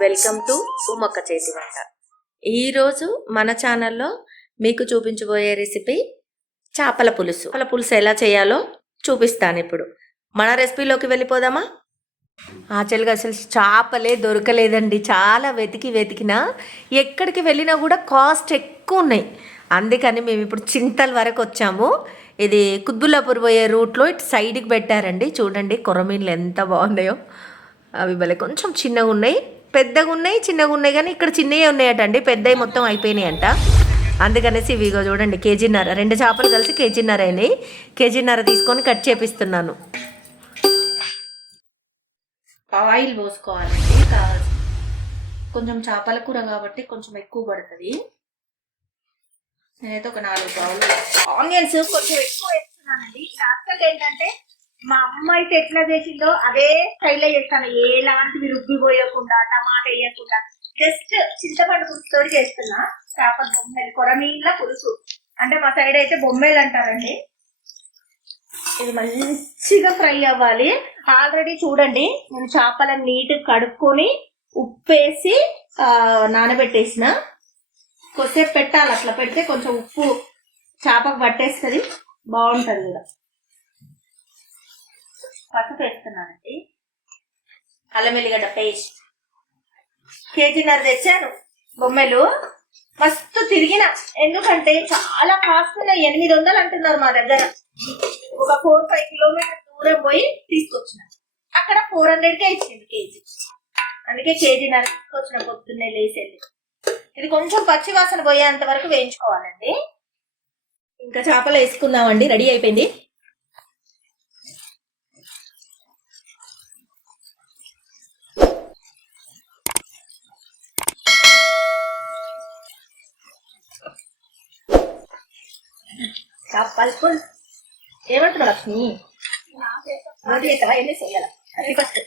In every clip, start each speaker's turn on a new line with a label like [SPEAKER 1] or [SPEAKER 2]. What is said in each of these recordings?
[SPEAKER 1] Welcome to Ummakka చేతి వంట. ఈరోజు మన ఛానల్లో మీకు చూపించబోయే రెసిపీ చేపల పులుసు. చేపల పులుసు ఎలా చేయాలో చూపిస్తాను ఇప్పుడు. మన రెసిపీలోకి వెళ్ళిపోదామా? ఆచలుగా అసలు చేపలే దొరకలేదండి. చాలా వెతికి వెతికినా ఎక్కడికి వెళ్ళినా కూడా కాస్ట్ ఎక్కువ ఉన్నాయి. అందుకని మేము ఇప్పుడు చింతల వరకు వచ్చాము. ఇది కుద్బుల్లాపూర్ పోయే రూట్లో ఇటు సైడ్కి పెట్టారండి. చూడండి కొరమీన్లు ఎంత బాగున్నాయో. అవి భలే కొంచెం చిన్నగా ఉన్నాయి. పెద్దగా ఉన్నాయి చిన్నగా ఉన్నాయి కానీ ఇక్కడ చిన్నవి ఉన్నాయట అండి. పెద్దవి మొత్తం అయిపోయినాయి అంట అందుకనేసి ఇవిగో చూడండి కేజీన్నర రెండు చేపలు కలిసి కేజీన్నర అయినాయి. కేజీన్నర తీసుకొని కట్ చేపిస్తున్నాను. ఆయిల్ పోసుకోవాలండి కొంచెం చేపల కూర కాబట్టి కొంచెం ఎక్కువ పడుతుంది. నేనైతే ఒక నాలుగు బౌలు ఆనియన్స్ కొంచెం ఎక్కువ వేస్తున్నానండి. యాక్చువల్ ఏంటంటే మా అమ్మ అయితే ఎట్లా చేసిందో అదే స్టైల్లో చేస్తాను. ఎలాంటివి రుబ్బి పోయకుండా టమాటా వేయకుండా జస్ట్ చింతపండు పులుసుతో చేస్తున్నా. చేపల బొమ్మలు కొరమీన్ల పులుసు. అంటే మా సైడ్ అయితే బొమ్మలు అంటారండి. ఇది మంచిగా ఫ్రై అవ్వాలి. ఆల్రెడీ చూడండి నేను చేపలను నీట్గా కడుక్కొని ఉప్పేసి నానబెట్టేసిన. కొద్దిసేపు పెట్టాలి అట్లా పెడితే కొంచెం ఉప్పు చేపకు పట్టేస్తుంది. బాగుంటుంది కదా పసుపు వేస్తున్నానండి. అల్లం ఎల్లిగడ్డ పేస్ట్ కేజీన్నర తెచ్చాను బొమ్మలు. మస్తు తిరిగిన. ఎందుకంటే చాలా కాస్ట్ ఉన్నాయి. ఎనిమిది వందలు అంటున్నారు మా దగ్గర. ఒక ఫోర్ ఫైవ్ కిలోమీటర్ దూరం పోయి తీసుకొచ్చిన. అక్కడ ఫోర్ హండ్రెడ్ కే ఇచ్చింది కేజీ. అందుకే కేజీ కేజీన్నర తీసుకొచ్చిన పొద్దున్నే లేసేది. ఇది కొంచెం పచ్చి వాసన పోయేంత వరకు వేయించుకోవాలండి. ఇంకా చేపలు వేసుకుందామండి. రెడీ అయిపోయింది. చేపల పులుసు ఏమంటున్నావు లక్ష్మి? రెడీ అవుతావా ఎన్ని చేయాలి? Thirty first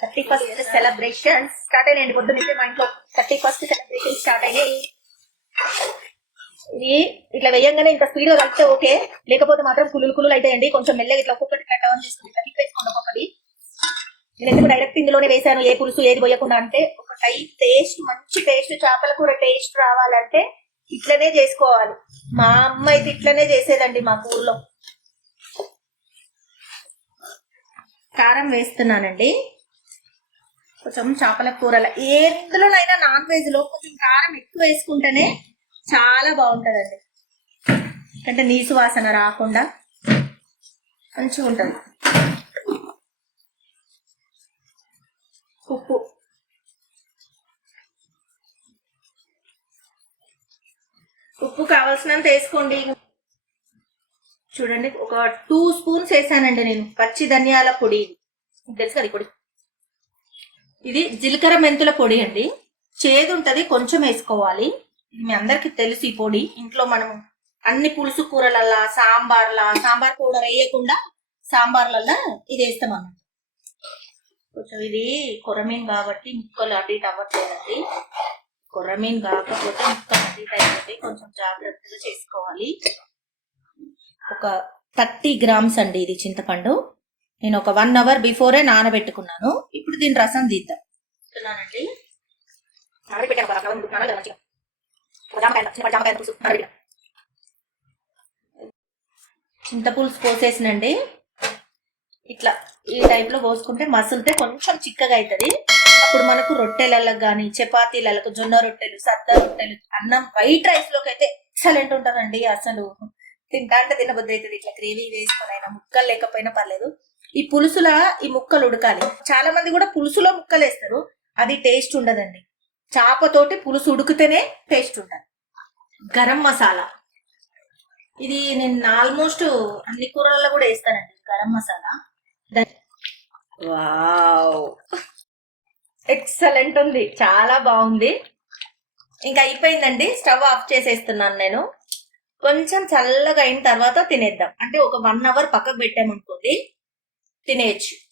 [SPEAKER 1] thirty first celebration start అయినాయండి పొద్దున్నే మా ఇంట్లో థర్టీ ఫస్ట్ సెలబ్రేషన్ స్టార్ట్ అయినాయి. ఇది ఇట్లా వేయంగానే ఇంత స్పీడ్గా కలిపితే ఓకే. లేకపోతే మాత్రం కులులు కులులు అవుతాయండి. కొంచెం మెల్లగా ఇట్లా ఒక్కొక్కటి ఇట్లా టర్న్ చేసుకుని ఇట్లా తిప్పి వేసుకోండి ఒక్కొక్కటి. నేను ఎందుకు డైరెక్ట్ ఇందులోనే వేసాను ఏ పులుసు ఏది పోయకుండా అంటే ఒక టైప్ టేస్ట్ మంచి టేస్ట్ చేపల కూర టేస్ట్ రావాలంటే ఇట్లనే చేసుకోవాలి. మా అమ్మ అయితే ఇట్లనే చేసేదండి మా ఊర్లో. కారం వేస్తున్నానండి. కొంచెం చేపల కూరల ఎందులోనైనా నాన్ వెజ్లో కొంచెం కారం ఎక్కువ వేసుకుంటేనే చాలా బాగుంటుందండి. అంటే నీసు వాసన రాకుండా మంచిగా ఉంటుంది ఉప్పు ఉప్పు కావాల్సినంత వేసుకోండి. చూడండి ఒక టూ స్పూన్స్ వేసానండి నేను. పచ్చి ధనియాల పొడి. తెలుసు కదా పొడి? ఇది జీలకర్ర మెంతుల పొడి అండి. చేదు ఉంటుంది కొంచెం వేసుకోవాలి. మీ అందరికి తెలుసు ఈ పొడి. ఇంట్లో మనం అన్ని పులుసు కూరలల్లా సాంబార్లా సాంబార్ పౌడర్ వేయకుండా సాంబార్లల్లా ఇది వేస్తాం అన్నమాట కొంచెం ఇది కొరమీన్ కాబట్టి ముక్కలు అటు ఇటు అవ్వట్లేదండి. కొర్రమీన్ కాకపోతే అయిపోతాయి కొంచెం జాగ్రత్తగా చేసుకోవాలి. ఒక థర్టీ గ్రామ్స్ అండి ఇది చింతపండు. నేను ఒక వన్ అవర్ బిఫోరే నానబెట్టుకున్నాను. ఇప్పుడు దీని రసం తీద్దాం. చింతపులుసు పోసేసినండి ఇట్లా ఈ టైప్లో పోసుకుంటే మసులితే కొంచెం చిక్కగా అవుతుంది అప్పుడు మనకు రొట్టెలకు కానీ చపాతీలకు జొన్న రొట్టెలు సద్ద రొట్టెలు అన్నం వైట్ రైస్లోకి అయితే ఎక్సలెంట్ ఉంటుందండి అసలు. తింటా అంటే తినబుద్ధి అవుతుంది ఇట్లా గ్రేవీ వేసుకొని అయినా ముక్కలు లేకపోయినా పర్లేదు. ఈ పులుసుల ఈ ముక్కలు ఉడకాలి. చాలా మంది కూడా పులుసులో ముక్కలు వేస్తారు. అది టేస్ట్ ఉండదండి. చేపతోటి పులుసు ఉడికితేనే టేస్ట్ ఉంటుంది. గరం మసాలా. ఇది నేను ఆల్మోస్ట్ అన్ని కూరలలో కూడా వేస్తానండి గరం మసాలా. వావ్. ఎక్సలెంట్ ఉంది. చాలా బాగుంది. ఇంకా అయిపోయిందండి. స్టవ్ ఆఫ్ చేసేస్తున్నాను నేను. కొంచెం చల్లగా అయిన తర్వాత తినేద్దాం. అంటే ఒక వన్ అవర్ పక్కకు పెట్టామనుకోండి తినేయచ్చు.